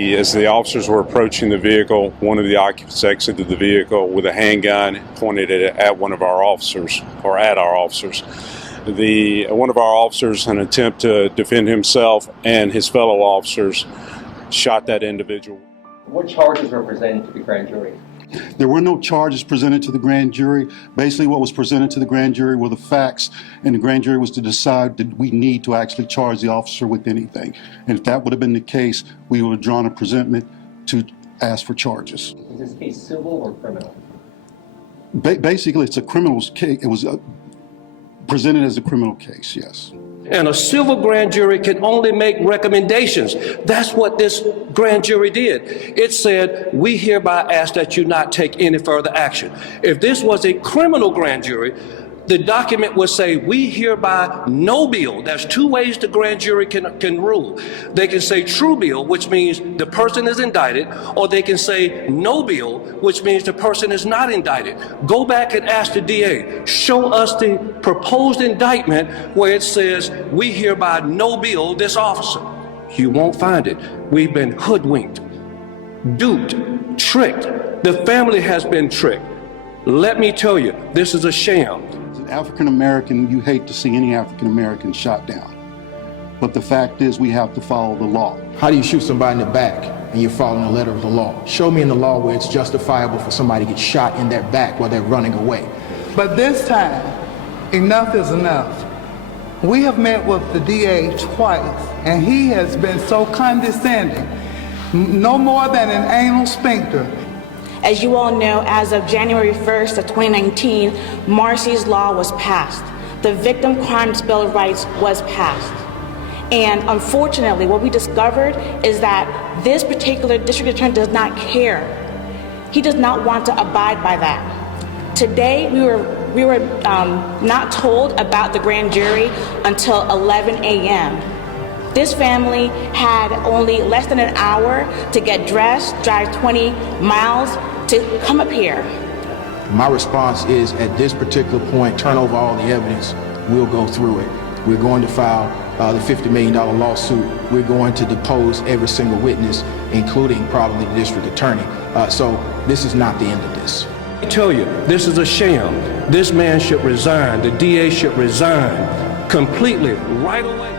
As the officers were approaching the vehicle, one of the occupants exited the vehicle with a handgun, pointed it at one of our officers, or at our officers. One of our officers, in an attempt to defend himself and his fellow officers, shot that individual. What charges were presented to the grand jury? There were no charges presented to the grand jury. Basically, what was presented to the grand jury were the facts, and the grand jury was to decide that we need to actually charge the officer with anything. And if that would have been the case, we would have drawn a presentment to ask for charges. Is this case civil or criminal? Basically, it's a criminal case. It was presented as a criminal case, yes. And a civil grand jury can only make recommendations. That's what this grand jury did. It said, we hereby ask that you not take any further action. If this was a criminal grand jury, the document would say, we hereby no bill. There's two ways the grand jury can rule. They can say true bill, which means the person is indicted, or they can say no bill, which means the person is not indicted. Go back and ask the DA, show us the proposed indictment where it says, we hereby no bill this officer. You won't find it. We've been hoodwinked, duped, tricked. The family has been tricked. Let me tell you, this is a sham. As an African American, you hate to see any African American shot down. But the fact is, we have to follow the law. How do you shoot somebody in the back and you're following the letter of the law? Show me in the law where it's justifiable for somebody to get shot in their back while they're running away. But this time, enough is enough. We have met with the DA twice, and he has been so condescending. No more than an anal sphincter. As you all know, as of January 1st of 2019, Marsy's Law was passed. The Victim Crimes Bill of Rights was passed. And unfortunately, what we discovered is that this particular district attorney does not care. He does not want to abide by that. Today, we were not told about the grand jury until 11 a.m. This family had only less than an hour to get dressed, drive 20 miles to come up here. My response is, at this particular point, turn over all the evidence. We'll go through it. We're going to file the $50 million lawsuit. We're going to depose every single witness, including probably the district attorney. So this is not the end of this. I tell you, this is a sham. This man should resign. The DA should resign completely right away.